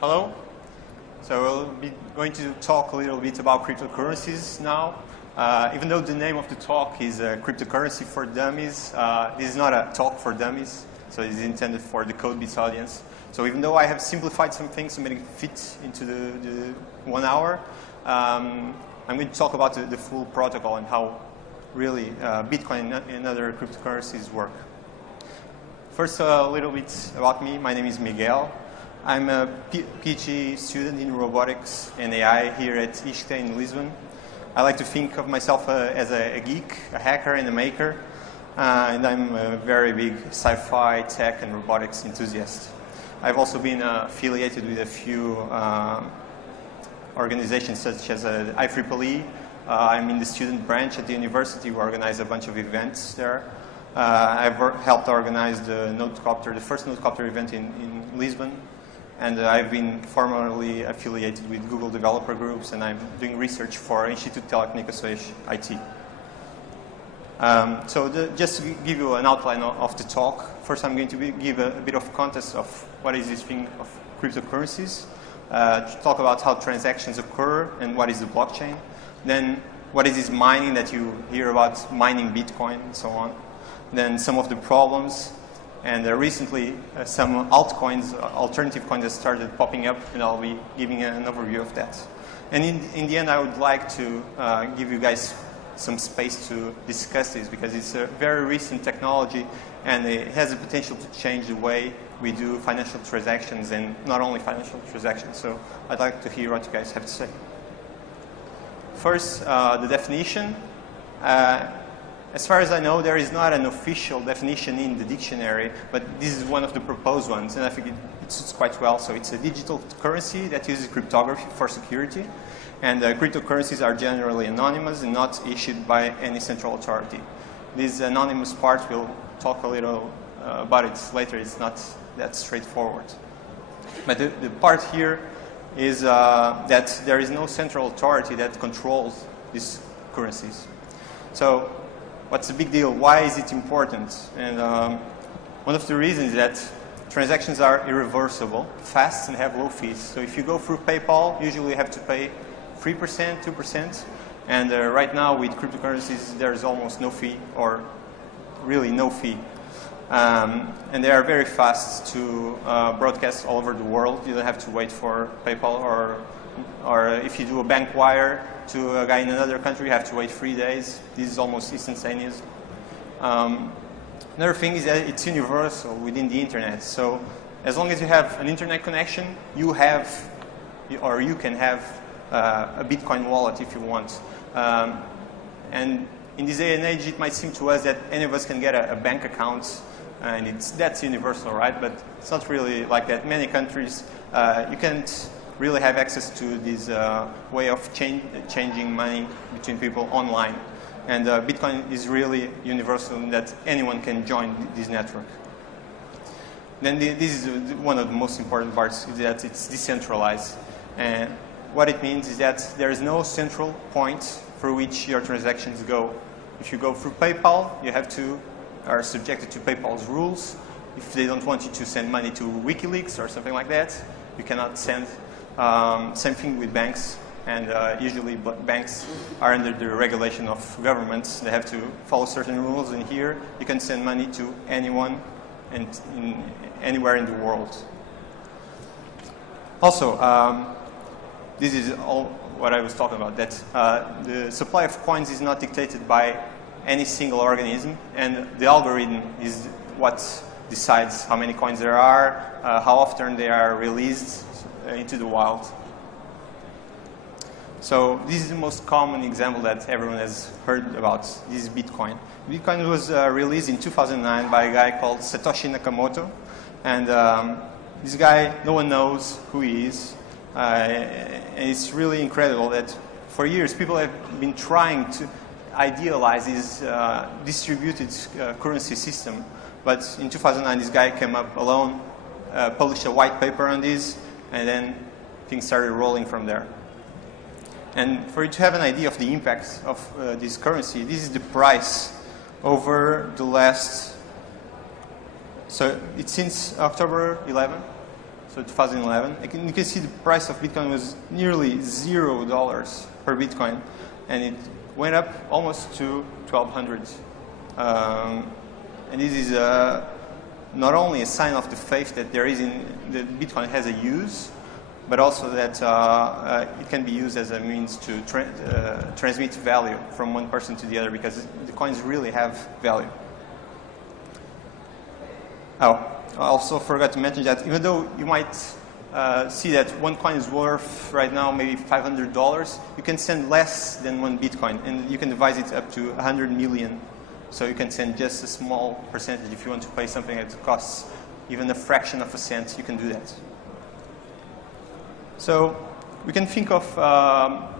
Hello. So we'll be going to talk a little bit about cryptocurrencies now. Even though the name of the talk is Cryptocurrency for Dummies, this is not a talk for dummies, so it's intended for the CodeBeats audience. So even though I have simplified some things to make it fit into the 1 hour, I'm going to talk about the full protocol and how really Bitcoin and other cryptocurrencies work. First, a little bit about me. My name is Miguel. I'm a PhD student in robotics and AI here at ISCTE in Lisbon. I like to think of myself as a geek, a hacker, and a maker. And I'm a very big sci-fi, tech, and robotics enthusiast. I've also been affiliated with a few organizations such as IEEE. I'm in the student branch at the university. We organize a bunch of events there. I've helped organize the first Nodecopter event in Lisbon. And I've been formerly affiliated with Google developer groups, and I'm doing research for Instituto Técnico Suez IT. Just to give you an outline of the talk, first I'm going to give a bit of context of what is this thing of cryptocurrencies, to talk about how transactions occur and what is the blockchain, then what is this mining that you hear about, mining Bitcoin and so on, then some of the problems, and recently, some altcoins, alternative coins that started popping up, and I'll be giving an overview of that. And in the end, I would like to give you guys some space to discuss this, because it's a very recent technology, and it has the potential to change the way we do financial transactions, and not only financial transactions. So I'd like to hear what you guys have to say. First, the definition. As far as I know, there is not an official definition in the dictionary, but this is one of the proposed ones, and I think it suits quite well. So it's a digital currency that uses cryptography for security, and cryptocurrencies are generally anonymous and not issued by any central authority. This anonymous part, we'll talk a little about it later. It's not that straightforward. But the part here is that there is no central authority that controls these currencies. So what's the big deal? Why is it important? And one of the reasons is that transactions are irreversible, fast, and have low fees. So if you go through PayPal, usually you have to pay 3%, 2%. And right now with cryptocurrencies, there's almost no fee, or really no fee. And they are very fast to broadcast all over the world. You don't have to wait for PayPal, or if you do a bank wire to a guy in another country, you have to wait 3 days. This is almost instantaneous. Another thing is that it's universal within the internet. So as long as you have an internet connection, you can have a Bitcoin wallet if you want. And in this day and age, it might seem to us that any of us can get a bank account, and that's universal, right? But it's not really like that. Many countries, you can't really have access to this way of changing money between people online. And Bitcoin is really universal in that anyone can join this network. Then this is one of the most important parts, is that it's decentralized. And what it means is that there is no central point through which your transactions go. If you go through PayPal, you are subjected to PayPal's rules. If they don't want you to send money to WikiLeaks or something like that, you cannot send. Same thing with banks, and usually banks are under the regulation of governments. They have to follow certain rules, and here you can send money to anyone and anywhere in the world. Also, this is all what I was talking about, that the supply of coins is not dictated by any single organism, and the algorithm is what decides how many coins there are, how often they are released into the wild. So this is the most common example that everyone has heard about. This is Bitcoin. Bitcoin was released in 2009 by a guy called Satoshi Nakamoto. And this guy, no one knows who he is. And it's really incredible that for years people have been trying to idealize this distributed currency system. But in 2009, this guy came up alone, published a white paper on this, and then things started rolling from there. And for you to have an idea of the impact of this currency, this is the price over the last, so it's since October 11, so 2011. You can see the price of Bitcoin was nearly $0 per Bitcoin, and it went up almost to 1,200. And this is not only a sign of the faith that there is in that Bitcoin has a use, but also that it can be used as a means to transmit value from one person to the other, because the coins really have value. Oh, I also forgot to mention that even though you might see that one coin is worth right now maybe $500, you can send less than one Bitcoin, and you can divide it up to 100 million. So you can send just a small percentage. If you want to pay something that costs even a fraction of a cent, you can do that. So we can think of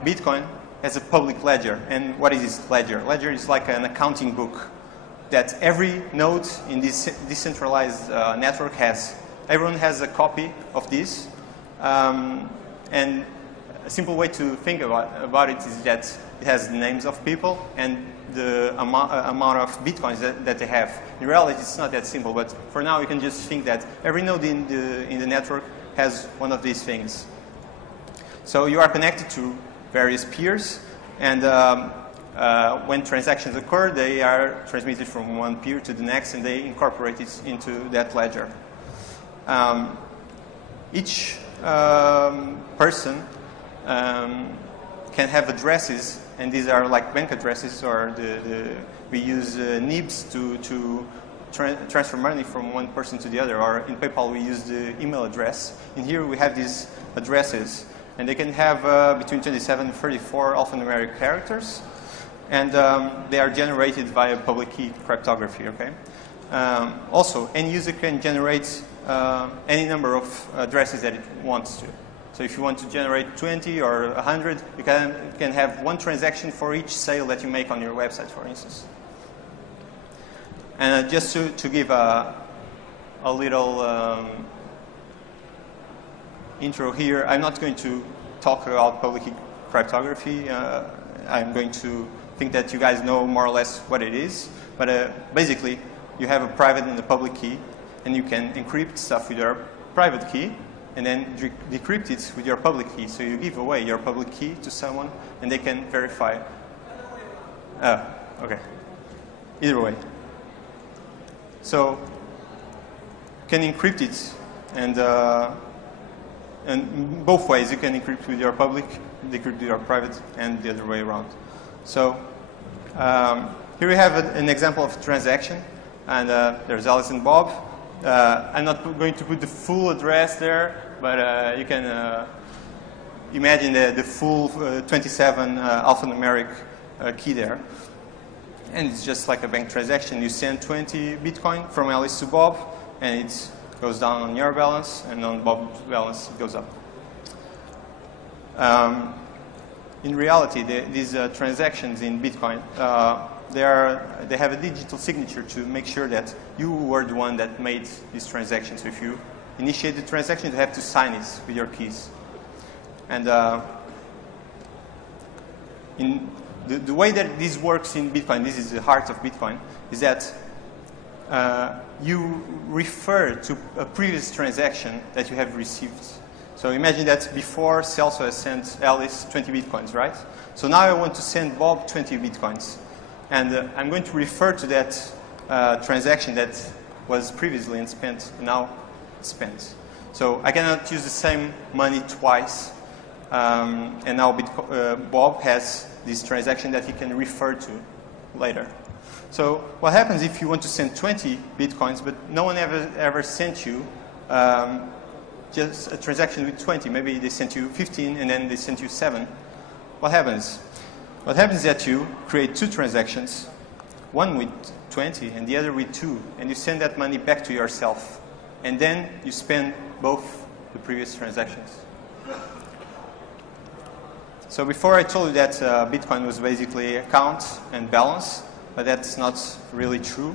Bitcoin as a public ledger. And what is this ledger? Ledger is like an accounting book that every node in this decentralized network has. Everyone has a copy of this. And a simple way to think about it is that it has the names of people and the amount of Bitcoins that they have. In reality, it's not that simple, but for now, you can just think that every node in the network has one of these things. So you are connected to various peers, and when transactions occur, they are transmitted from one peer to the next, and they incorporate it into that ledger. Each person can have addresses, and these are like bank addresses, or we use NIBs to transfer money from one person to the other, or in PayPal we use the email address. And here we have these addresses, and they can have between 27 and 34 alphanumeric characters, and they are generated via public key cryptography. Okay. Also, any user can generate any number of addresses that it wants to. So if you want to generate 20 or 100, you can have one transaction for each sale that you make on your website, for instance. And just to give a little intro here, I'm not going to talk about public key cryptography. I'm going to think that you guys know more or less what it is. But basically, you have a private and a public key, and you can encrypt stuff with your private key, and then decrypt it with your public key. So you give away your public key to someone, and they can verify. Okay. Either way. So you can encrypt it, and both ways. You can encrypt with your public, decrypt with your private, and the other way around. So here we have an example of a transaction, and there's Alice and Bob. I'm not going to put the full address there, but you can imagine the full 27 alphanumeric key there. And it's just like a bank transaction. You send 20 Bitcoin from Alice to Bob, and it goes down on your balance, and on Bob's balance it goes up. In reality, these transactions in Bitcoin, they have a digital signature to make sure that you were the one that made this transaction. So if you initiate the transaction, you have to sign it with your keys. And in the way that this works in Bitcoin, this is the heart of Bitcoin, is that you refer to a previous transaction that you have received. So imagine that before Celso has sent Alice 20 Bitcoins, right? So now I want to send Bob 20 Bitcoins. And I'm going to refer to that transaction that was previously unspent, now spent. So I cannot use the same money twice. And now Bob has this transaction that he can refer to later. So what happens if you want to send 20 Bitcoins, but no one ever sent you just a transaction with 20? Maybe they sent you 15 and then they sent you 7. What happens? What happens is that you create two transactions, one with 20 and the other with 2, and you send that money back to yourself. And then you spend both the previous transactions. So before I told you that Bitcoin was basically account and balance, but that's not really true.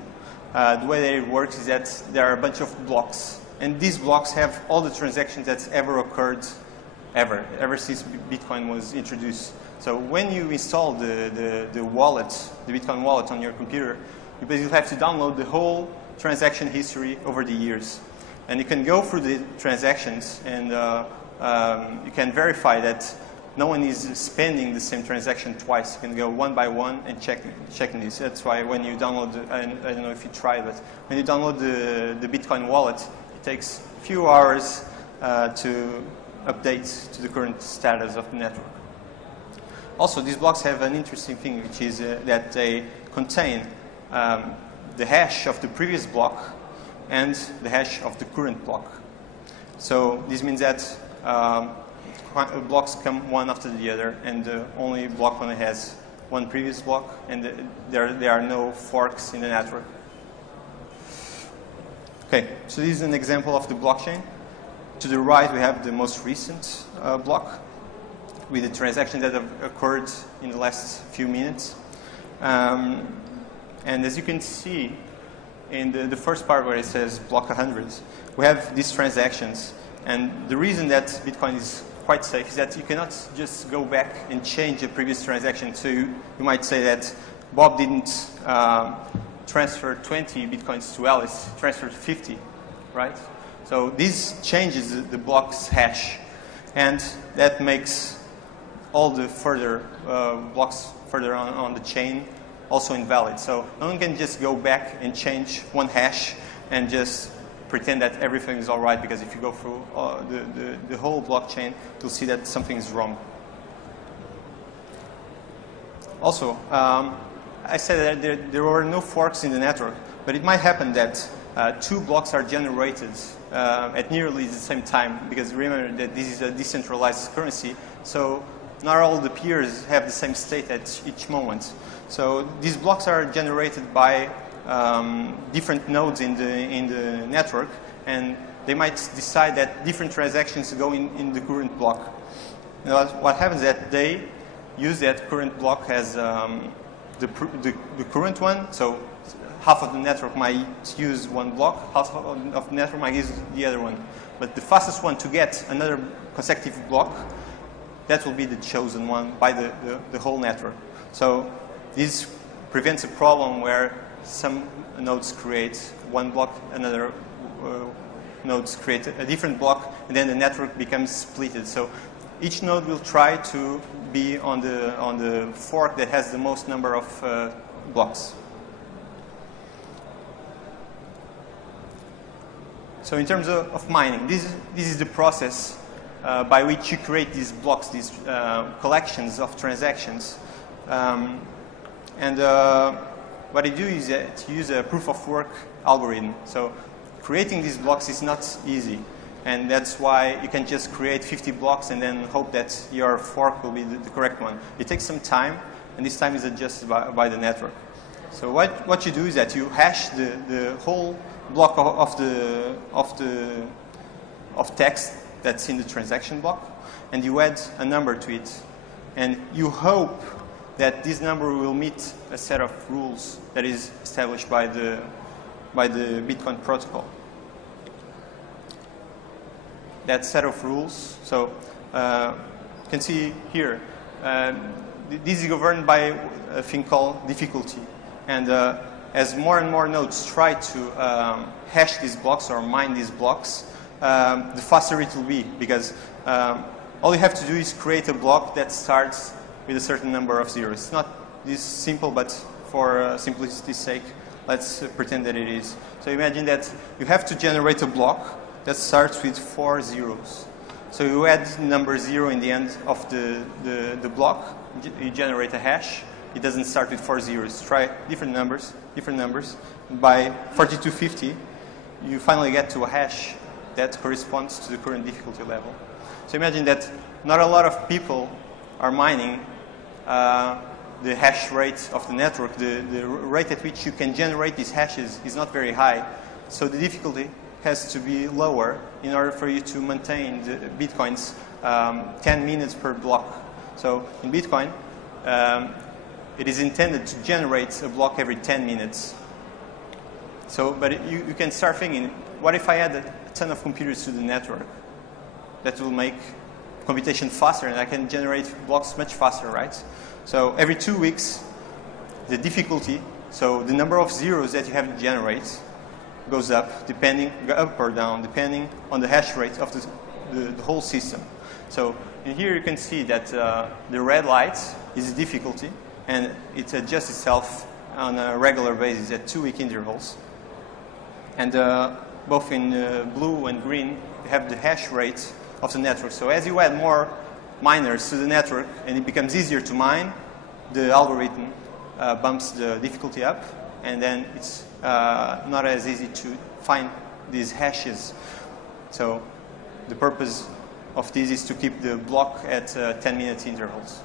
The way that it works is that there are a bunch of blocks. And these blocks have all the transactions that's ever occurred, ever since Bitcoin was introduced. So when you install the wallet, the Bitcoin wallet on your computer, you basically have to download the whole transaction history over the years. And you can go through the transactions, and you can verify that no one is spending the same transaction twice. You can go one by one and checking this. That's why when you download, I don't know if you try, but when you download the Bitcoin wallet, it takes a few hours to update to the current status of the network. Also, these blocks have an interesting thing, which is that they contain the hash of the previous block and the hash of the current block. So this means that blocks come one after the other, and the only block only has one previous block, and there are no forks in the network. Okay, so this is an example of the blockchain. To the right, we have the most recent block with the transaction that have occurred in the last few minutes. And as you can see, in the first part where it says block 100, we have these transactions. And the reason that Bitcoin is quite safe is that you cannot just go back and change a previous transaction. So you might say that Bob didn't transfer 20 Bitcoins to Alice, he transferred 50, right? So this changes the block's hash, and that makes all the further blocks further on the chain also invalid. So no one can just go back and change one hash and just pretend that everything is all right, because if you go through the whole blockchain, you'll see that something is wrong. Also, I said that there were no forks in the network, but it might happen that two blocks are generated at nearly the same time, because remember that this is a decentralized currency, so not all the peers have the same state at each moment. So these blocks are generated by different nodes in the network, and they might decide that different transactions go in the current block. Now, what happens is that they use that current block as the current one. So half of the network might use one block, half of the network might use the other one. But the fastest one to get another consecutive block, that will be the chosen one by the whole network. So this prevents a problem where some nodes create one block, another nodes create a different block, and then the network becomes splitted. So each node will try to be on the fork that has the most number of blocks. So in terms of mining, this is the process by which you create these blocks, these collections of transactions. What I do is to use a proof of work algorithm. So creating these blocks is not easy. And that's why you can just create 50 blocks and then hope that your fork will be the correct one. It takes some time, and this time is adjusted by the network. So what you do is that you hash the whole block of text that's in the transaction block, and you add a number to it. And you hope that this number will meet a set of rules that is established by the Bitcoin protocol. That set of rules, so you can see here, this is governed by a thing called difficulty. And as more and more nodes try to hash these blocks or mine these blocks, the faster it will be, because all you have to do is create a block that starts with a certain number of zeros. It's not this simple, but for simplicity's sake, let's pretend that it is. So imagine that you have to generate a block that starts with 4 zeros. So you add number 0 in the end of the block, you generate a hash. It doesn't start with 4 zeros. Try different numbers. And by 4250, you finally get to a hash that corresponds to the current difficulty level. So imagine that not a lot of people are mining the hash rate of the network. The rate at which you can generate these hashes is not very high. So the difficulty has to be lower in order for you to maintain the Bitcoins 10 minutes per block. So in Bitcoin, it is intended to generate a block every 10 minutes. So, but you can start thinking, what if I add a ton of computers to the network? That will make computation faster, and I can generate blocks much faster, right? So every 2 weeks, the difficulty, so the number of zeros that you have to generate, goes up or down, depending on the hash rate of the whole system. So in here you can see that the red light is difficulty, and it adjusts itself on a regular basis at 2-week intervals. And both in blue and green, you have the hash rate of the network. So as you add more miners to the network and it becomes easier to mine, the algorithm bumps the difficulty up, and then it's not as easy to find these hashes. So the purpose of this is to keep the block at 10-minute intervals.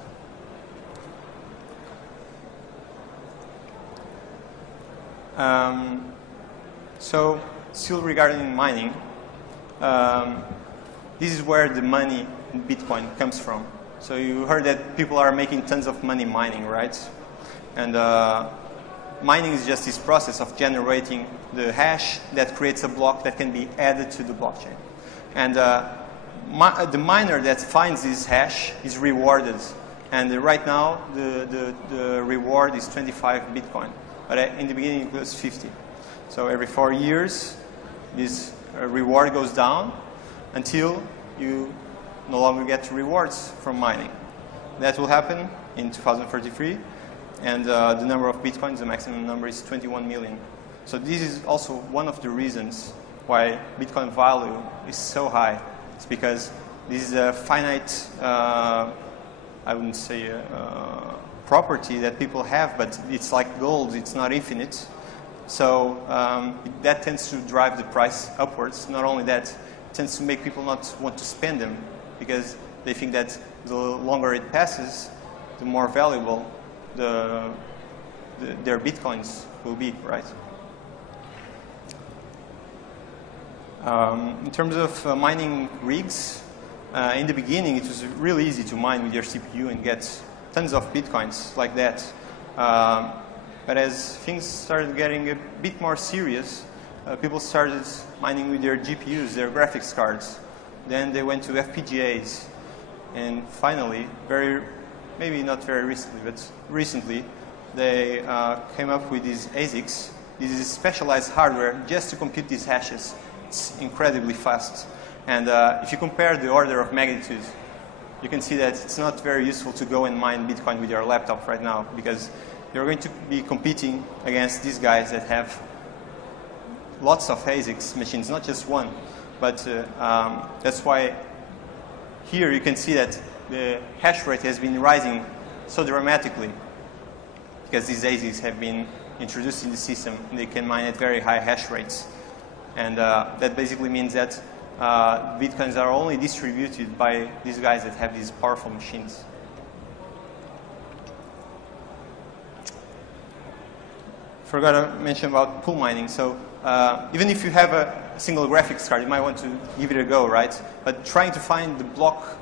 So still regarding mining, this is where the money in Bitcoin comes from. So you heard that people are making tons of money mining, right? And mining is just this process of generating the hash that creates a block that can be added to the blockchain. And the miner that finds this hash is rewarded. And right now, the reward is 25 Bitcoin. But in the beginning, it was 50. So every 4 years, this reward goes down until you no longer get rewards from mining. That will happen in 2033. And the number of Bitcoins, the maximum number is 21 million. So this is also one of the reasons why Bitcoin value is so high. It's because this is a finite, I wouldn't say property that people have, but it's like gold, it's not infinite. So that tends to drive the price upwards. Not only that, it tends to make people not want to spend them, because they think that the longer it passes, the more valuable their Bitcoins will be, right? In terms of mining rigs, in the beginning it was really easy to mine with your CPU and get tons of Bitcoins like that. But as things started getting a bit more serious, people started mining with their GPUs, their graphics cards. Then they went to FPGAs. And finally, maybe not very recently, but recently, they came up with these ASICs. This is specialized hardware just to compute these hashes. It's incredibly fast. And if you compare the order of magnitude, you can see that it's not very useful to go and mine Bitcoin with your laptop right now, because you're going to be competing against these guys that have lots of ASICs machines, not just one. But that's why here you can see that the hash rate has been rising so dramatically, because these ASICs have been introduced in the system and they can mine at very high hash rates. And that basically means that Bitcoins are only distributed by these guys that have these powerful machines. Forgot to mention about pool mining. So even if you have a single graphics card, you might want to give it a go, right? But trying to find the block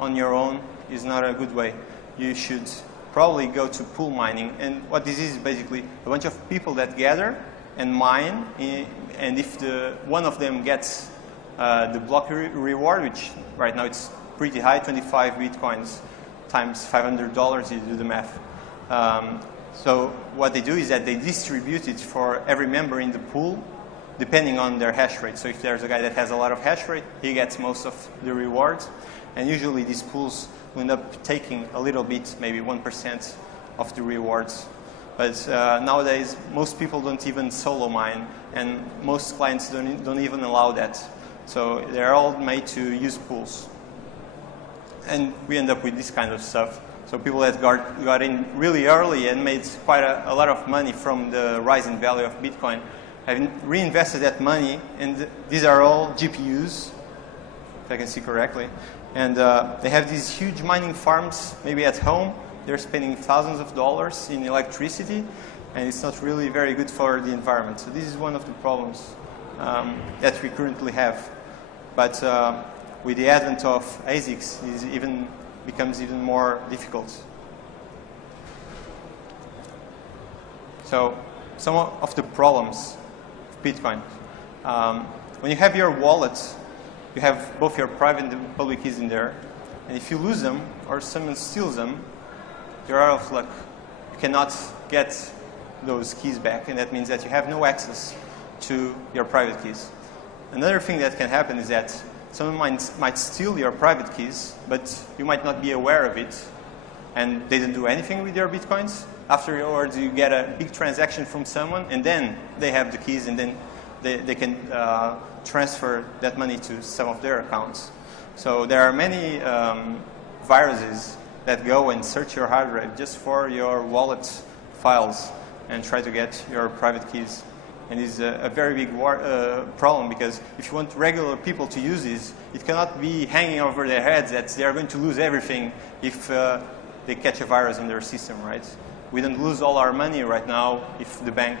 on your own is not a good way. You should probably go to pool mining. And what this is basically a bunch of people that gather and mine. And if one of them gets the block reward, which right now it's pretty high, 25 Bitcoins times $500, you do the math. So what they do is that they distribute it for every member in the pool, depending on their hash rate. So if there's a guy that has a lot of hash rate, he gets most of the rewards. And usually these pools will end up taking a little bit, maybe 1% of the rewards. But nowadays, most people don't even solo mine, and most clients don't even allow that. So they're all made to use pools. And we end up with this kind of stuff. So people that got in really early and made quite a lot of money from the rise in value of Bitcoin have reinvested that money, and these are all GPUs, if I can see correctly. And they have these huge mining farms, maybe at home. They're spending thousands of dollars in electricity, and it's not really very good for the environment. So this is one of the problems that we currently have. But with the advent of ASICs, it becomes even more difficult. So some of the problems of Bitcoin. When you have your wallet, you have both your private and public keys in there. And if you lose them or someone steals them, you're out of luck. You cannot get those keys back, and that means that you have no access to your private keys. Another thing that can happen is that someone might steal your private keys, but you might not be aware of it, and they didn't do anything with your Bitcoins. Afterwards, you get a big transaction from someone, and then they have the keys, and then they can transfer that money to some of their accounts. So there are many viruses that go and search your hard drive just for your wallet files and try to get your private keys. And it's a very big problem, because if you want regular people to use this, it cannot be hanging over their heads that they are going to lose everything if they catch a virus in their system, right? We don't lose all our money right now if the bank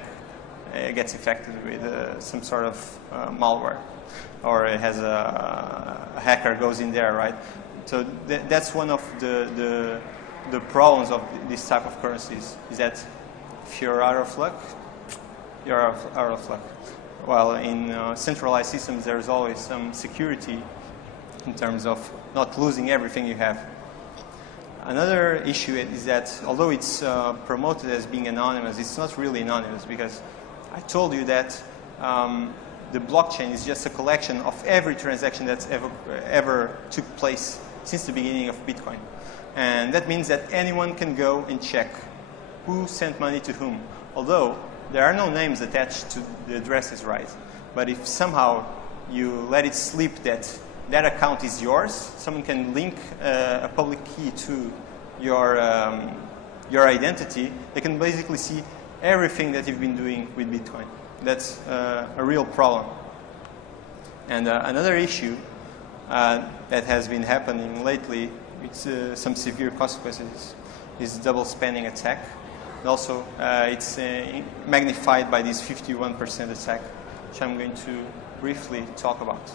gets infected with some sort of malware, or it has a hacker goes in there, right? So that's one of the problems of this type of currencies, is that if you're out of luck, you're out of luck. While in centralized systems, there's always some security in terms of not losing everything you have. Another issue is that although it's promoted as being anonymous, it's not really anonymous, because I told you that the blockchain is just a collection of every transaction that's ever took place since the beginning of Bitcoin. And that means that anyone can go and check who sent money to whom. Although there are no names attached to the addresses, right? But if somehow you let it slip that that account is yours, someone can link a public key to your identity. They can basically see everything that you've been doing with Bitcoin. That's a real problem. And another issue that has been happening lately with some severe consequences is double spending attack. And also, it's magnified by this 51% attack, which I'm going to briefly talk about.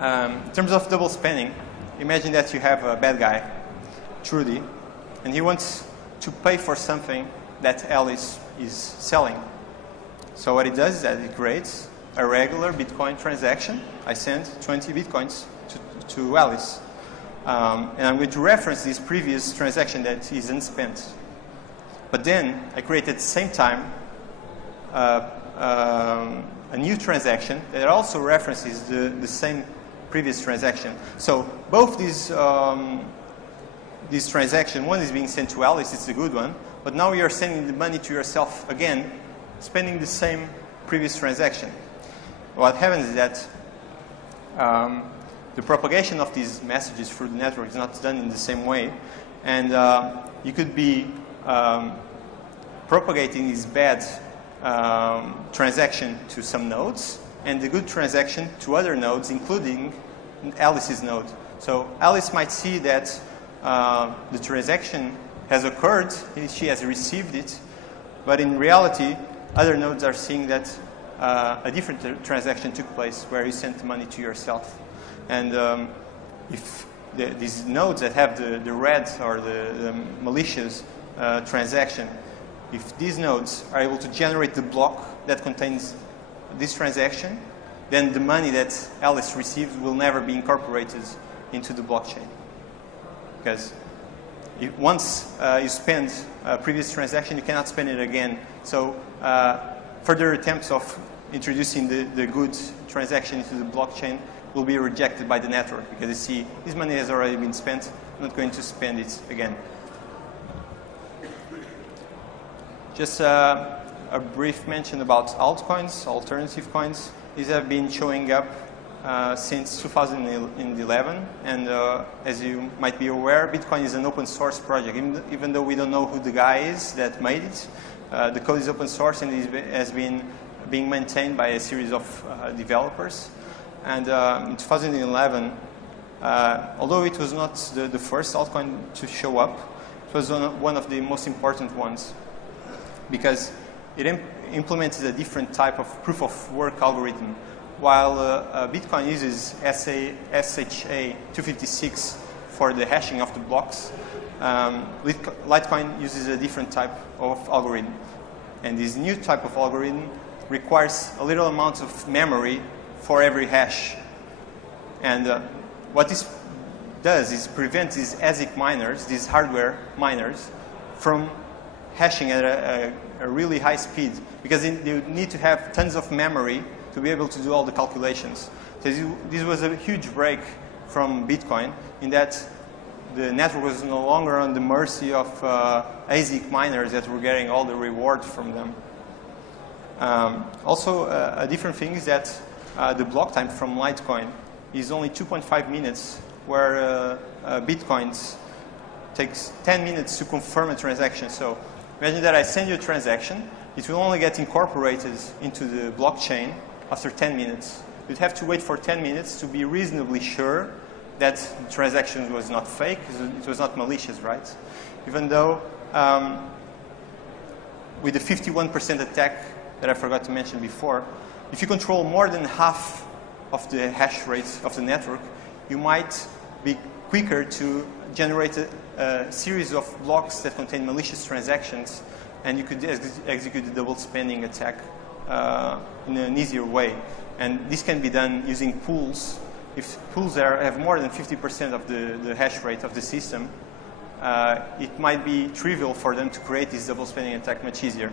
In terms of double spending, imagine that you have a bad guy, Trudy, and he wants to pay for something that Alice is selling. So what he does is that he creates a regular Bitcoin transaction. I send 20 Bitcoins to Alice. And I'm going to reference this previous transaction that is unspent. But then I created at the same time a new transaction that also references the same previous transaction. So both these transactions, one is being sent to Alice, it's a good one, but now you're sending the money to yourself again, spending the same previous transaction. What happens is that the propagation of these messages through the network is not done in the same way, and you could be propagating this bad transaction to some nodes, and the good transaction to other nodes, including Alice's node. So Alice might see that the transaction has occurred, she has received it, but in reality, other nodes are seeing that a different transaction took place where you sent the money to yourself. And if these nodes that have the red or the malicious transaction, if these nodes are able to generate the block that contains this transaction, then the money that Alice receives will never be incorporated into the blockchain. Because once you spend a previous transaction, you cannot spend it again. So further attempts of introducing the good transaction into the blockchain will be rejected by the network, because you see this money has already been spent, I'm not going to spend it again. Just a brief mention about altcoins, alternative coins. These have been showing up since 2011, and as you might be aware, Bitcoin is an open source project. Even though we don't know who the guy is that made it, the code is open source and has been being maintained by a series of developers. And in 2011, although it was not the first altcoin to show up, it was one of the most important ones, because it implemented a different type of proof of work algorithm. While Bitcoin uses SHA-256 for the hashing of the blocks, Litecoin uses a different type of algorithm. And this new type of algorithm requires a little amount of memory for every hash. And what this does is prevent these ASIC miners, these hardware miners, from hashing at a a really high speed because you need to have tons of memory to be able to do all the calculations. So this was a huge break from Bitcoin in that the network was no longer on the mercy of ASIC miners that were getting all the reward from them. Also, a different thing is that the block time from Litecoin is only 2.5 minutes, where Bitcoins takes 10 minutes to confirm a transaction. So imagine that I send you a transaction. It will only get incorporated into the blockchain after 10 minutes. You'd have to wait for 10 minutes to be reasonably sure that the transaction was not fake, it was not malicious, right? Even though with the 51% attack that I forgot to mention before, if you control more than half of the hash rate of the network, you might be quicker to generate a series of blocks that contain malicious transactions, and you could execute the double spending attack in an easier way. And this can be done using pools. If pools have more than 50% of the hash rate of the system, it might be trivial for them to create this double spending attack much easier.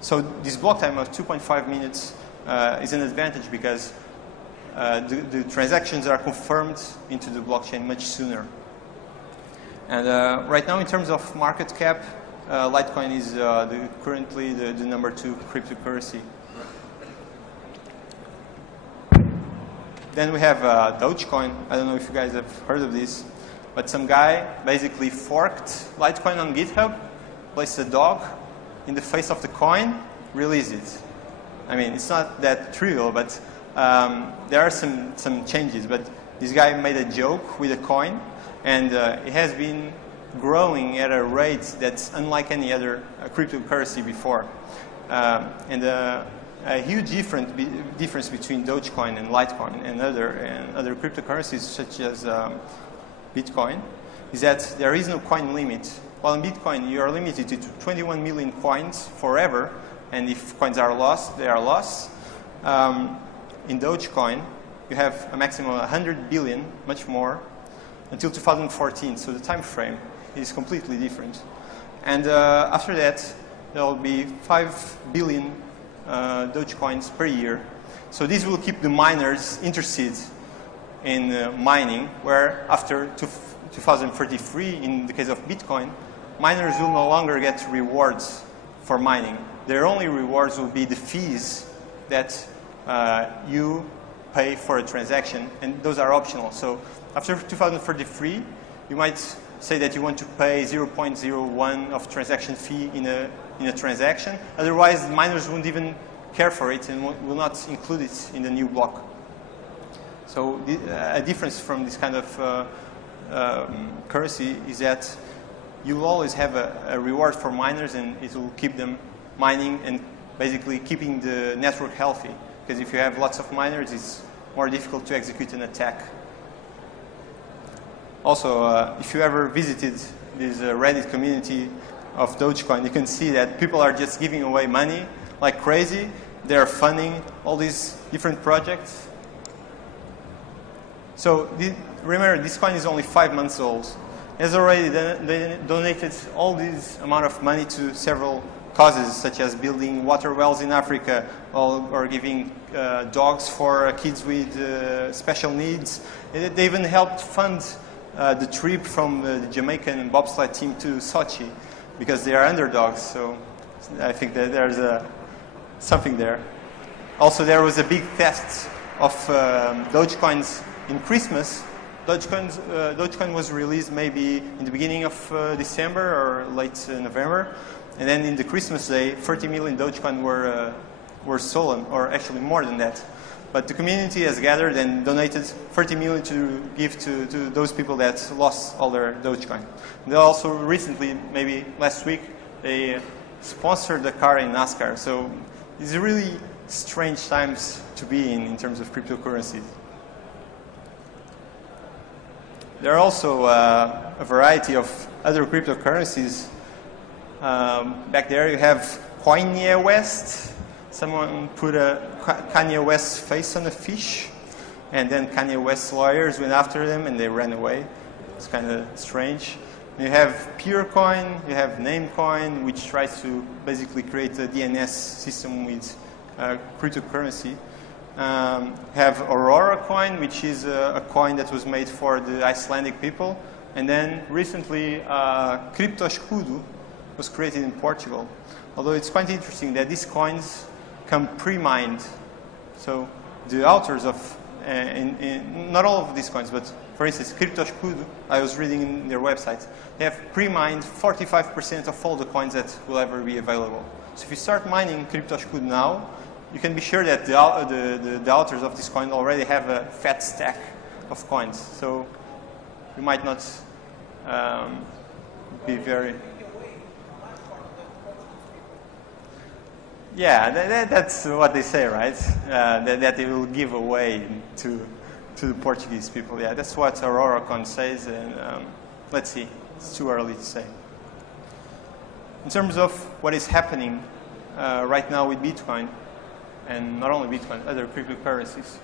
So this block time of 2.5 minutes is an advantage because the transactions are confirmed into the blockchain much sooner. And right now, in terms of market cap, Litecoin is currently the number 2 cryptocurrency. Then we have Dogecoin. I don't know if you guys have heard of this, but some guy basically forked Litecoin on GitHub, placed a dog in the face of the coin, released it. I mean, it's not that trivial, but there are some changes. But this guy made a joke with a coin, and it has been growing at a rate that's unlike any other cryptocurrency before. And a huge difference between Dogecoin and Litecoin and other cryptocurrencies such as Bitcoin is that there is no coin limit. While in Bitcoin you are limited to 21 million coins forever, and if coins are lost, they are lost. In Dogecoin you have a maximum of 100 billion, much more, until 2014. So the time frame is completely different. And after that there will be 5 billion Dogecoins per year. So this will keep the miners interested in mining, where after 2033, in the case of Bitcoin, miners will no longer get rewards for mining. Their only rewards will be the fees that you pay for a transaction, and those are optional. So after 2033, you might say that you want to pay 0.01 of transaction fee in a transaction. Otherwise, the miners won't even care for it and will not include it in the new block. So a difference from this kind of currency is that you will always have a reward for miners, and it will keep them mining and basically keeping the network healthy. Because if you have lots of miners, it's more difficult to execute an attack. Also, if you ever visited this Reddit community of Dogecoin, you can see that people are just giving away money like crazy. They are funding all these different projects. So remember, this coin is only 5 months old. It has already donated all this amount of money to several causes, such as building water wells in Africa, or giving dogs for kids with special needs. They even helped fund the trip from the Jamaican bobsled team to Sochi, because they are underdogs. So I think that there's something there. Also, there was a big test of Dogecoins in Christmas. Dogecoin was released maybe in the beginning of December or late November. And then in the Christmas day, 30 million Dogecoin were stolen, or actually more than that. But the community has gathered and donated 30 million to give to those people that lost all their Dogecoin. And they also recently, maybe last week, they sponsored a car in NASCAR. So it's really strange times to be in terms of cryptocurrencies. There are also a variety of other cryptocurrencies. Back there you have Kanye West. Someone put a Kanye West face on a fish, and then Kanye West's lawyers went after them and they ran away. It's kind of strange. You have Peercoin, you have Namecoin, which tries to basically create a DNS system with cryptocurrency. Have Aurora coin, which is a coin that was made for the Icelandic people. And then recently, Crypto Escudo was created in Portugal. Although it's quite interesting that these coins come pre-mined. So the authors of, not all of these coins, but for instance, Crypto Escudo, I was reading in their website, they have pre-mined 45% of all the coins that will ever be available. So if you start mining Crypto Escudo now, you can be sure that the authors of this coin already have a fat stack of coins. So you might not be very... Yeah, that's what they say, right? That they will give away to the Portuguese people. Yeah, that's what Aurora coin says, and let's see. It's too early to say. In terms of what is happening right now with Bitcoin, and not only Bitcoin, other cryptocurrencies,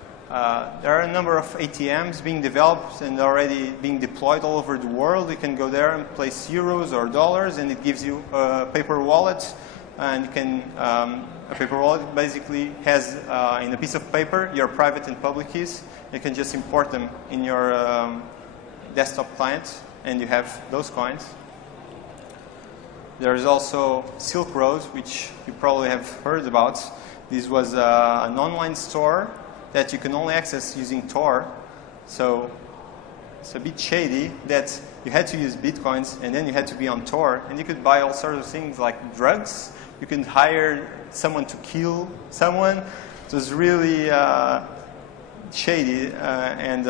there are a number of ATMs being developed and already being deployed all over the world. You can go there and place euros or dollars, and it gives you a paper wallet. And you can, a paper wallet basically has in a piece of paper your private and public keys. You can just import them in your desktop client, and you have those coins. There is also Silk Road, which you probably have heard about. This was an online store that you can only access using Tor. So it's a bit shady that you had to use Bitcoins, and then you had to be on Tor, and you could buy all sorts of things like drugs. You can hire someone to kill someone. It was really shady, and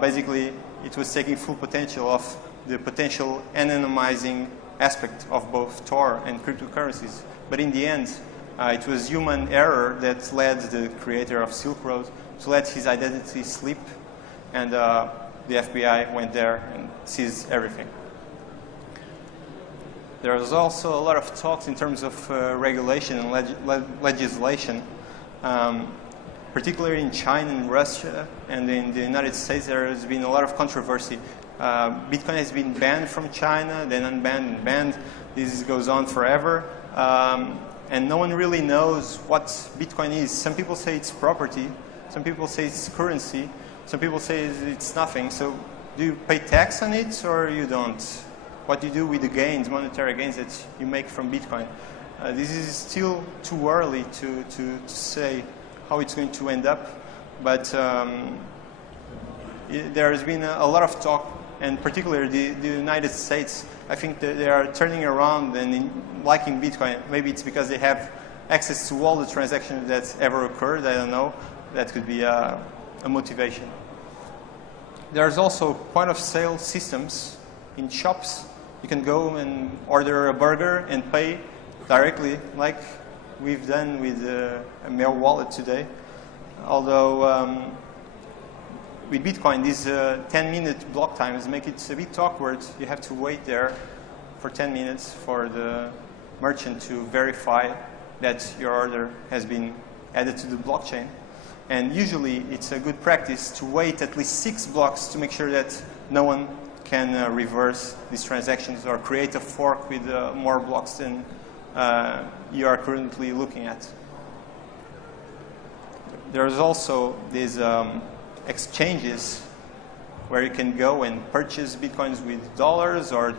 basically it was taking full potential of the potential anonymizing aspect of both Tor and cryptocurrencies. But in the end, it was human error that led the creator of Silk Road to let his identity slip, and the FBI went there and seized everything. There was also a lot of talks in terms of regulation and legislation, particularly in China and Russia, and in the United States there has been a lot of controversy. Bitcoin has been banned from China, then unbanned and banned. This goes on forever, and no one really knows what Bitcoin is. Some people say it's property, some people say it's currency, some people say it's nothing. So do you pay tax on it or you don't? What do you do with the gains, monetary gains that you make from Bitcoin? This is still too early to say how it's going to end up, but there has been a lot of talk, and particularly the United States. I think that they are turning around and liking Bitcoin. Maybe it's because they have access to all the transactions that ever occurred. I don't know. That could be a motivation. There's also point-of-sale systems in shops. You can go and order a burger and pay directly, like we've done with a Mail wallet today. Although with Bitcoin, these 10-minute block times make it a bit awkward. You have to wait there for 10 minutes for the merchant to verify that your order has been added to the blockchain. And usually, it's a good practice to wait at least 6 blocks to make sure that no one can reverse these transactions or create a fork with more blocks than you are currently looking at. There's also these exchanges where you can go and purchase Bitcoins with dollars, or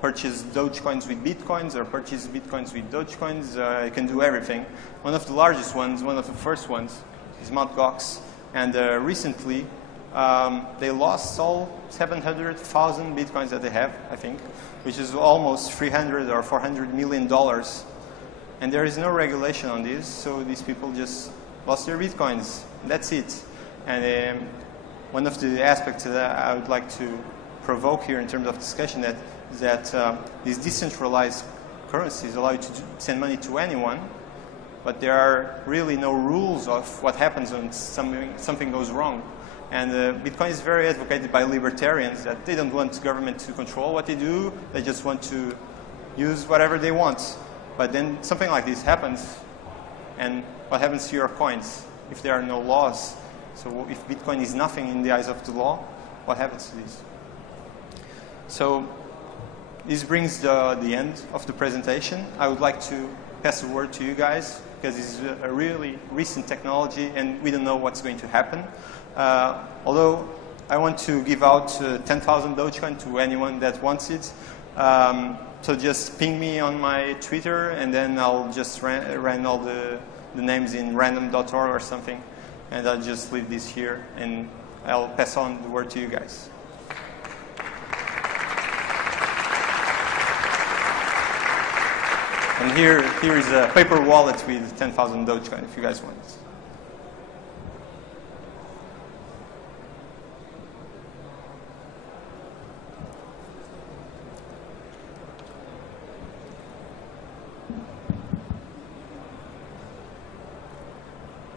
purchase Dogecoins with Bitcoins, or purchase Bitcoins with Dogecoins. You can do everything. One of the largest ones, one of the first ones, is Mt. Gox. And recently, they lost all 700,000 Bitcoins that they have, I think, which is almost $300 or $400 million. And there is no regulation on this, so these people just lost their Bitcoins. That's it. And one of the aspects that I would like to provoke here in terms of discussion is that these decentralized currencies allow you to send money to anyone, but there are really no rules of what happens when something goes wrong. And Bitcoin is very advocated by libertarians that they don't want government to control what they do. They just want to use whatever they want. But then something like this happens, and what happens to your coins if there are no laws? So if Bitcoin is nothing in the eyes of the law, what happens to this? So this brings the end of the presentation. I would like to pass the word to you guys, because this is a really recent technology and we don't know what's going to happen. Although I want to give out 10,000 Dogecoin to anyone that wants it. So just ping me on my Twitter, and then I'll just run all the names in random.org or something, and I'll just leave this here, and I'll pass on the word to you guys. And here is a paper wallet with 10,000 Dogecoin if you guys want it.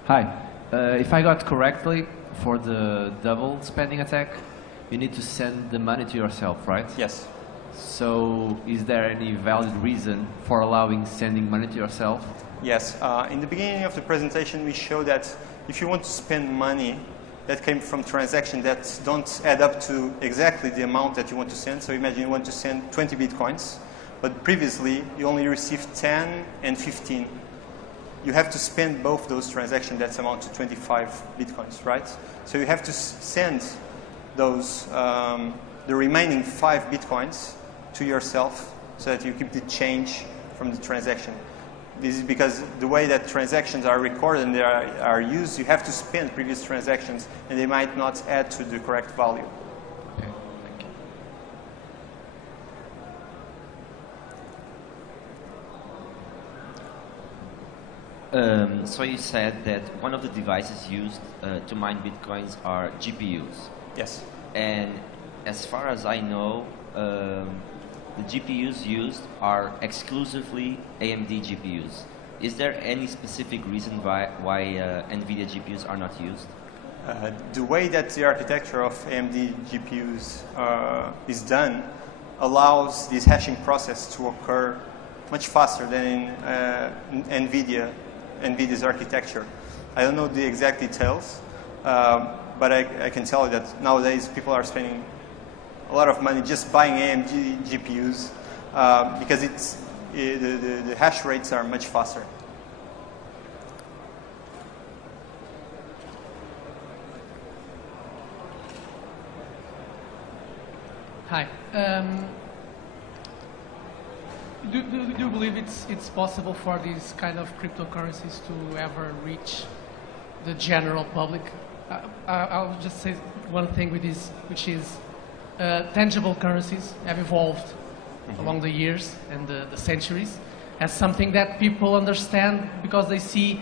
Hi. If I got correctly, for the double spending attack, you need to send the money to yourself, right? Yes. So is there any valid reason for allowing sending money to yourself? Yes. In the beginning of the presentation, we showed that if you want to spend money that came from transactions that don't add up to exactly the amount that you want to send, so imagine you want to send 20 Bitcoins, but previously you only received 10 and 15. You have to spend both those transactions that amount to 25 Bitcoins, right? So you have to send those, the remaining 5 Bitcoins to yourself so that you keep the change from the transaction. This is because the way that transactions are recorded and they are used, you have to spend previous transactions and they might not add to the correct value. Okay, thank you. So you said that one of the devices used to mine Bitcoins are GPUs. Yes. And as far as I know, the GPUs used are exclusively AMD GPUs. Is there any specific reason why NVIDIA GPUs are not used? The way that the architecture of AMD GPUs is done allows this hashing process to occur much faster than in NVIDIA's architecture. I don't know the exact details, but I can tell you that nowadays people are spending a lot of money just buying AMD GPUs because the hash rates are much faster. Hi. Do you believe it's possible for these kind of cryptocurrencies to ever reach the general public? I'll just say one thing with this, which is tangible currencies have evolved along the years and the centuries as something that people understand because they see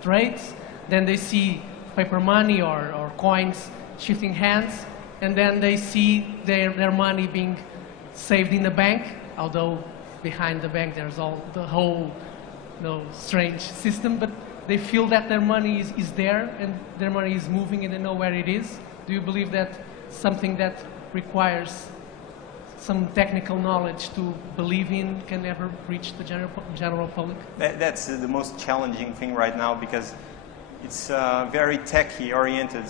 trades, then they see paper money or coins shifting hands, and then they see their money being saved in the bank, although behind the bank there's all the whole strange system, but they feel that their money is there and their money is moving and they know where it is. Do you believe that something that requires some technical knowledge to believe in can ever reach the general public? That's the most challenging thing right now because it's very techy oriented.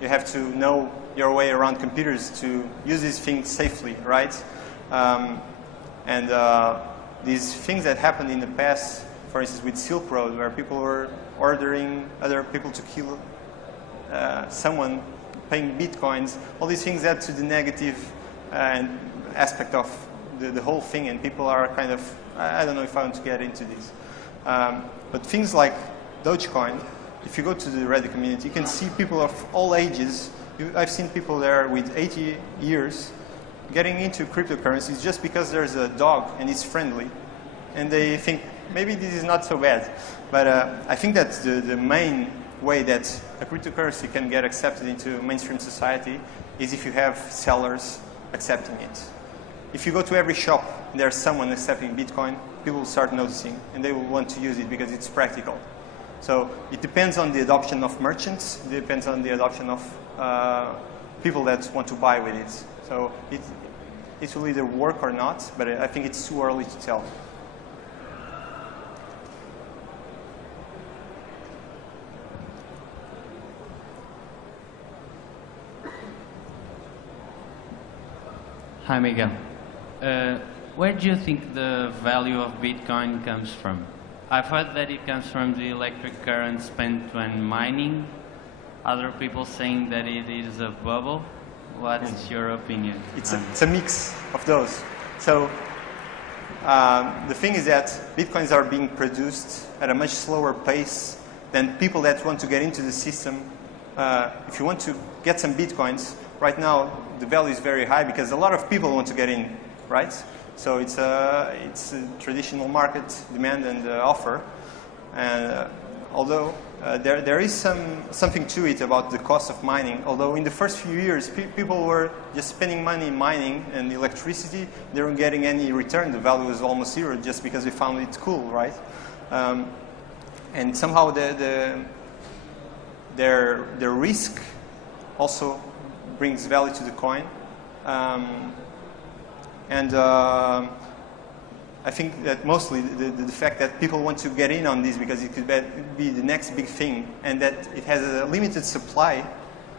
You have to know your way around computers to use these things safely, right? And these things that happened in the past, for instance, with Silk Road, where people were ordering other people to kill someone, paying Bitcoins, all these things add to the negative aspect of the whole thing, and people are kind of, I don't know if I want to get into this. But things like Dogecoin, if you go to the Reddit community, you can see people of all ages. I've seen people there with 80 years getting into cryptocurrencies just because there's a dog and it's friendly. And they think, maybe this is not so bad. But I think that the main way that a cryptocurrency can get accepted into mainstream society is if you have sellers accepting it. If you go to every shop and there's someone accepting Bitcoin, people will start noticing and they will want to use it because it's practical. So it depends on the adoption of merchants, it depends on the adoption of people that want to buy with it. So it will either work or not, but I think it's too early to tell. Hi, Miguel. Where do you think the value of Bitcoin comes from? I've heard that it comes from the electric current spent when mining. Other people saying that it is a bubble. What's your opinion? It's a mix of those. So the thing is that Bitcoins are being produced at a much slower pace than people that want to get into the system. If you want to get some Bitcoins, right now the value is very high because a lot of people want to get in, right? So it's a traditional market demand and offer. And although there is something to it about the cost of mining, although in the first few years people were just spending money in mining and electricity, they weren't getting any return. The value was almost zero just because they found it cool, right? And somehow their risk also brings value to the coin. I think that mostly the fact that people want to get in on this because it could be the next big thing, and that it has a limited supply,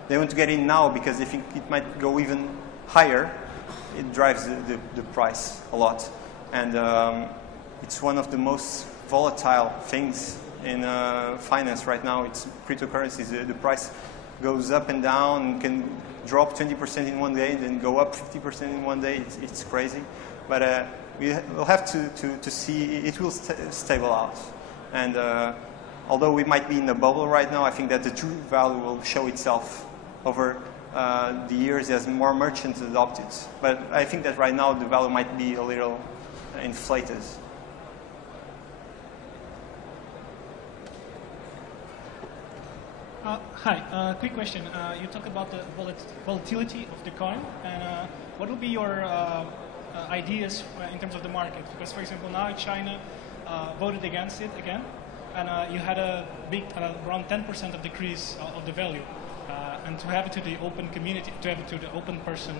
they want to get in now because they think it might go even higher. It drives the price a lot. And it's one of the most volatile things in finance right now. It's cryptocurrencies. The price goes up and down, can drop 20% in one day, then go up 50% in one day. It's crazy. But we'll have to see. It will stable out. And although we might be in a bubble right now, I think that the true value will show itself over the years as more merchants adopt it. But I think that right now the value might be a little inflated. Hi, quick question. You talk about the volatility of the coin, and what will be your ideas in terms of the market? Because, for example, now China voted against it again, and you had a big, around 10% of decrease of the value. And to have it to the open community, to have it to the open person,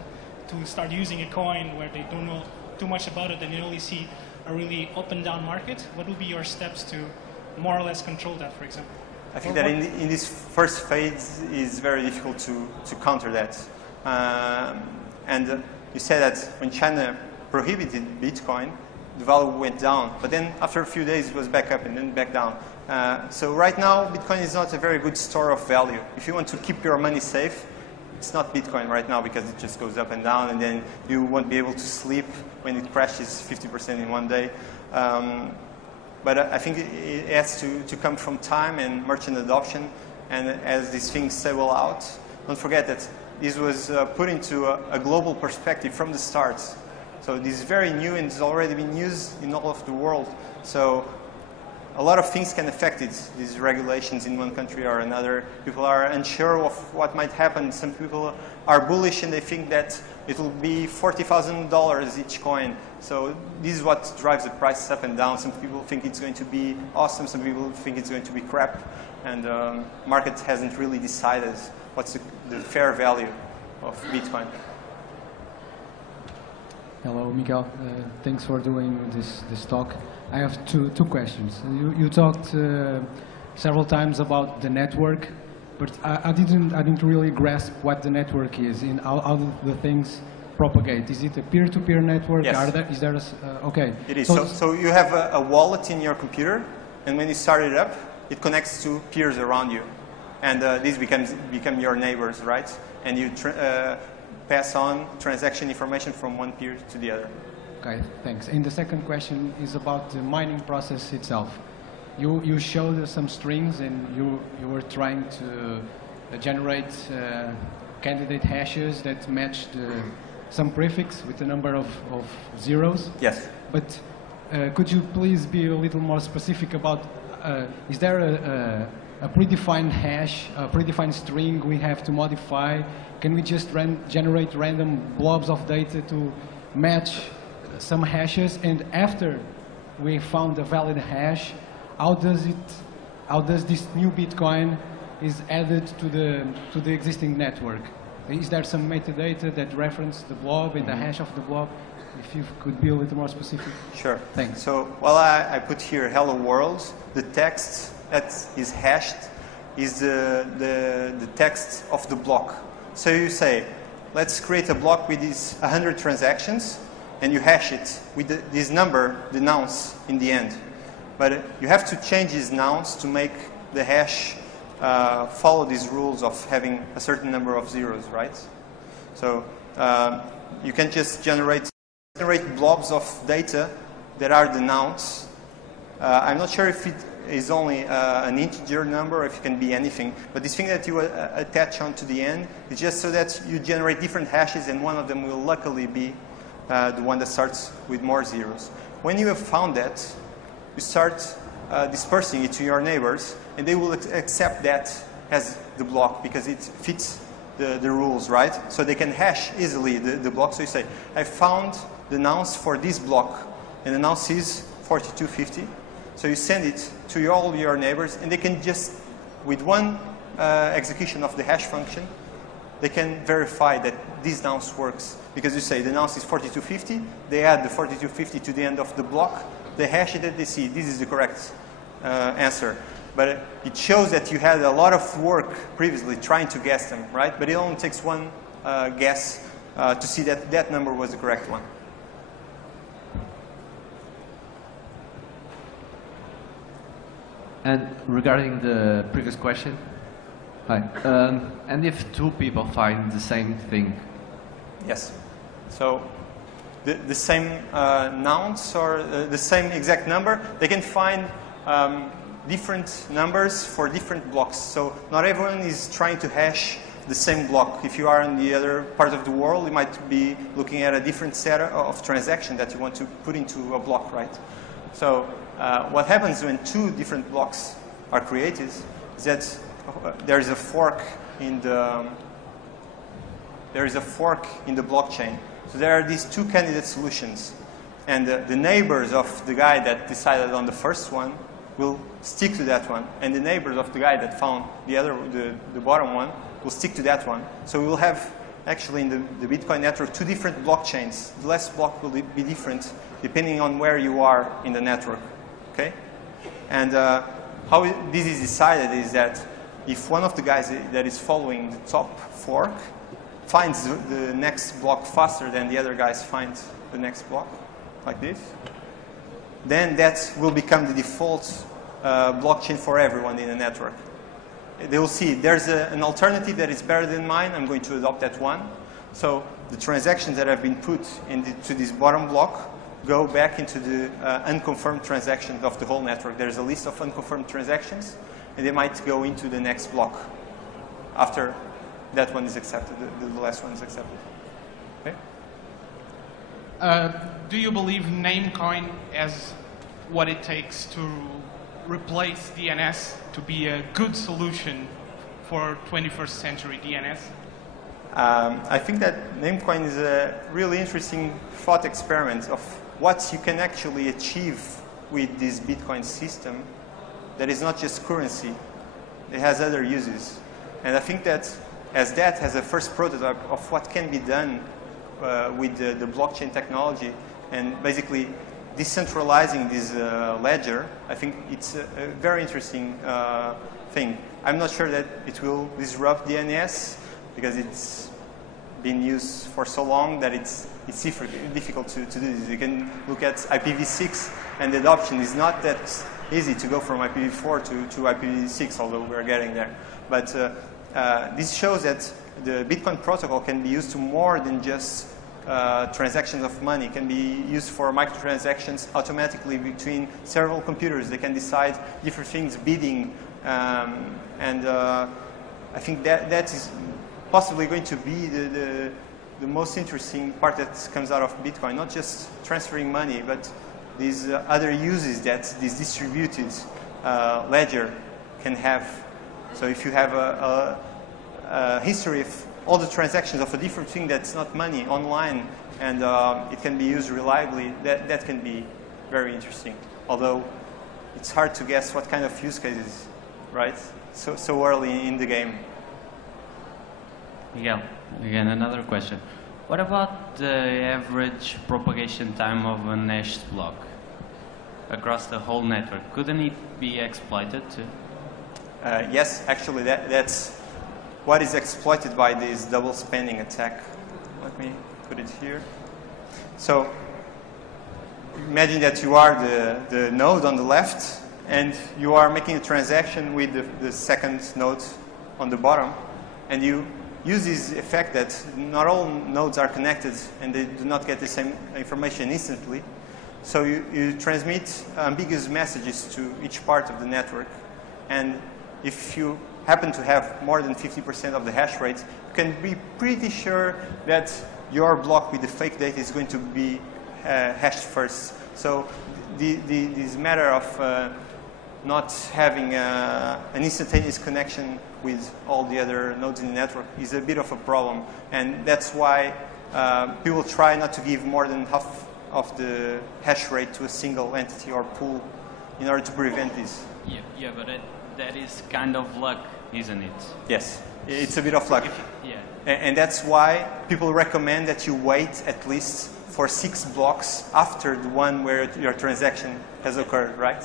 to start using a coin where they don't know too much about it, and you only see a really up and down market, what will be your steps to more or less control that, for example? I think that in this first phase is very difficult to counter that. And you said that when China prohibited Bitcoin, the value went down. But then after a few days, it was back up and then back down. So right now, Bitcoin is not a very good store of value. If you want to keep your money safe, it's not Bitcoin right now because it just goes up and down, and then you won't be able to sleep when it crashes 50% in one day. But I think it has to come from time and merchant adoption. And as these things stable out, don't forget that this was put into a global perspective from the start. So this is very new and it's already been used in all of the world. So a lot of things can affect it, these regulations in one country or another. People are unsure of what might happen. Some people are bullish and they think that it will be $40,000 each coin. So this is what drives the price up and down. Some people think it's going to be awesome. Some people think it's going to be crap. And the market hasn't really decided what's the fair value of Bitcoin. Hello, Miguel. Thanks for doing this talk. I have two questions. You talked several times about the network, but I didn't really grasp what the network is and how the things propagate. Is it a peer-to-peer network? Yes. Is there okay. It is. So you have a wallet in your computer, and when you start it up, it connects to peers around you, and these become your neighbors, right? And you pass on transaction information from one peer to the other. Okay, thanks. And the second question is about the mining process itself. You showed some strings, and you were trying to generate candidate hashes that matched some prefix with a number of zeros. Yes. But could you please be a little more specific about, is there a predefined hash, a predefined string we have to modify? Can we just generate random blobs of data to match some hashes? And after we found a valid hash, how does this new Bitcoin is added to the existing network? Is there some metadata that reference the blob and the hash of the blob? If you could be a little more specific. Sure. Thanks. So, well, I put here hello world. The text that is hashed is the text of the block. So you say, let's create a block with these 100 transactions, and you hash it with this number, the nonce, in the end. But you have to change these nonce to make the hash follow these rules of having a certain number of zeros, right? So you can just generate blobs of data that are the nonce. I'm not sure if it is only an integer number or if it can be anything, but this thing that you attach onto the end is just so that you generate different hashes, and one of them will luckily be the one that starts with more zeros. When you have found that, you start dispersing it to your neighbors, and they will accept that as the block because it fits the rules, right? So they can hash easily the block. So you say, I found the nonce for this block, and the nonce is 4250. So you send it to all your neighbors, and they can just, with one execution of the hash function, they can verify that this nonce works. Because you say the nonce is 4250, they add the 4250 to the end of the block, they hash it, and they see this is the correct answer. But it shows that you had a lot of work previously trying to guess them, right? But it only takes one guess to see that that number was the correct one. And regarding the previous question, hi. And if two people find the same thing? Yes. So the same nonce or the same exact number, they can find different numbers for different blocks. So not everyone is trying to hash the same block. If you are in the other part of the world, you might be looking at a different set of transactions that you want to put into a block, right? So what happens when two different blocks are created is that there is a fork in the blockchain. So there are these two candidate solutions, and the neighbors of the guy that decided on the first one will stick to that one, and the neighbors of the guy that found the bottom one will stick to that one. So we will have actually in the Bitcoin network two different blockchains. The last block will be different depending on where you are in the network. Okay? And how this is decided is that if one of the guys that is following the top fork finds the next block faster than the other guys find the next block, like this, then that will become the default blockchain for everyone in the network. They will see there's an alternative that is better than mine. I'm going to adopt that one. So the transactions that have been put into this bottom block go back into the unconfirmed transactions of the whole network. There's a list of unconfirmed transactions, and they might go into the next block after that one is accepted, the last one is accepted. Okay? Do you believe Namecoin has what it takes to replace DNS to be a good solution for 21st century DNS? I think that Namecoin is a really interesting thought experiment of what you can actually achieve with this Bitcoin system that is not just currency. It has other uses. And I think that as a first prototype of what can be done with the blockchain technology and basically decentralizing this ledger, I think it's a very interesting thing. I'm not sure that it will disrupt DNS because it's been used for so long that it's difficult to do this. You can look at IPv6, and the adoption is not that easy to go from IPv4 to IPv6, although we're getting there. But this shows that the Bitcoin protocol can be used to more than just transactions of money. It can be used for microtransactions automatically between several computers. They can decide different things, bidding, and I think that is possibly going to be the most interesting part that comes out of Bitcoin, not just transferring money, but these other uses that this distributed ledger can have. So if you have a history of all the transactions of a different thing that's not money online, and it can be used reliably, that can be very interesting. Although it's hard to guess what kind of use cases, right? So early in the game. Miguel, again, another question. What about the average propagation time of an hashed block across the whole network? Couldn't it be exploited too? Yes, actually, that's what is exploited by this double spending attack. Let me put it here. So imagine that you are the node on the left, and you are making a transaction with the second node on the bottom, and you use this effect that not all nodes are connected and they do not get the same information instantly. So you transmit ambiguous messages to each part of the network. And if you happen to have more than 50% of the hash rate, you can be pretty sure that your block with the fake data is going to be hashed first. So this matter of not having an instantaneous connection with all the other nodes in the network is a bit of a problem. And that's why people try not to give more than half of the hash rate to a single entity or pool in order to prevent this. Yeah, but that is kind of luck, isn't it? Yes, it's a bit of luck. Yeah. And that's why people recommend that you wait at least for 6 blocks after the one where your transaction has occurred, right?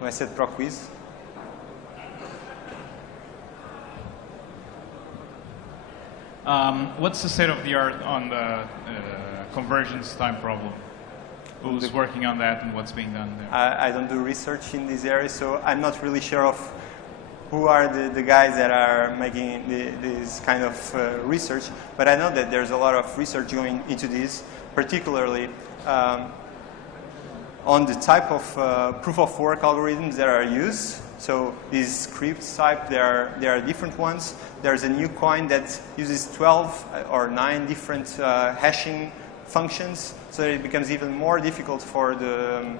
I said pro quiz. What's the state of the art on the convergence time problem? Who's working on that and what's being done there? I don't do research in this area, so I'm not really sure of who are the guys that are making this kind of research. But I know that there's a lot of research going into this, particularly on the type of proof of work algorithms that are used. So these scripts type, there are different ones. There's a new coin that uses 12 or 9 different hashing functions, so that it becomes even more difficult for the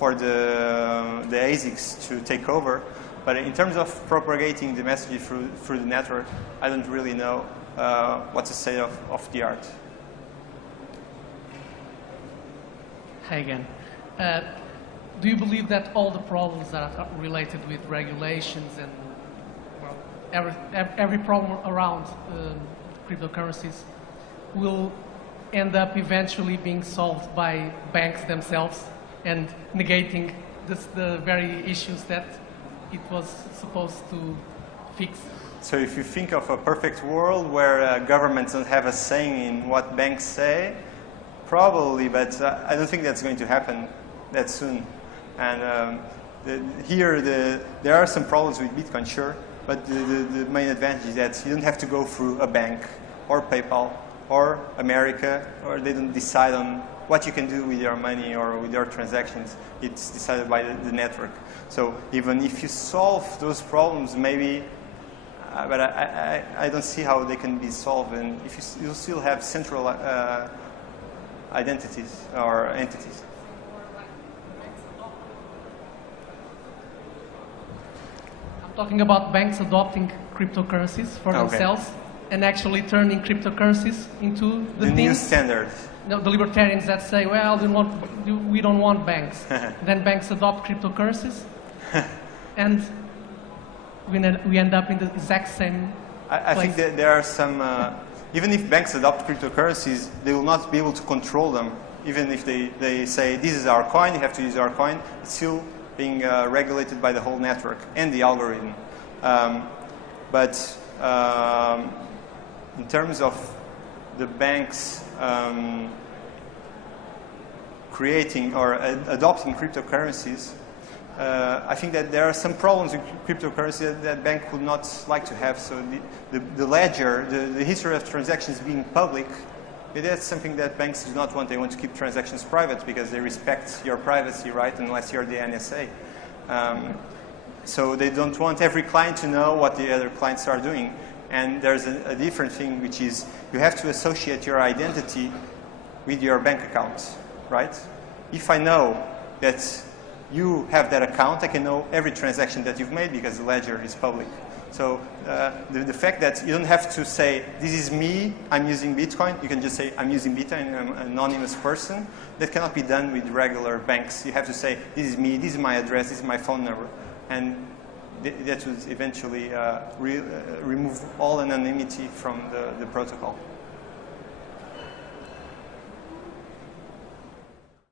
ASICs to take over. But in terms of propagating the message through the network, I don't really know what's the state of the art. Hi again. Do you believe that all the problems that are related with regulations and well, every problem around cryptocurrencies will end up eventually being solved by banks themselves and negating the very issues that it was supposed to fix? So if you think of a perfect world where governments don't have a say in what banks say, probably, but I don't think that's going to happen that soon. And there are some problems with Bitcoin, sure, but the main advantage is that you don't have to go through a bank or PayPal or America, or they don't decide on what you can do with your money or with your transactions. It's decided by the network. So even if you solve those problems, maybe, but I don't see how they can be solved. And if you still have central identities or entities. I'm talking about banks adopting cryptocurrencies for themselves and actually turning cryptocurrencies into the new standards. No, the libertarians that say, well, we don't want banks. Then banks adopt cryptocurrencies, and we end up in the exact same I think that there are some, even if banks adopt cryptocurrencies, they will not be able to control them. Even if they say, this is our coin, you have to use our coin, it's still being regulated by the whole network and the algorithm. But in terms of the banks creating or adopting cryptocurrencies, I think that there are some problems with cryptocurrency that bank would not like to have. So the ledger, the history of transactions being public, that's something that banks do not want. They want to keep transactions private because they respect your privacy, right, unless you're the NSA. So they don't want every client to know what the other clients are doing. And there's a different thing, which is you have to associate your identity with your bank account, right? If I know that you have that account, I can know every transaction that you've made because the ledger is public. So the fact that you don't have to say, this is me, I'm using Bitcoin. You can just say, I'm using Bitcoin, I'm an anonymous person. That cannot be done with regular banks. You have to say, this is me, this is my address, this is my phone number. And that would eventually remove all anonymity from the protocol.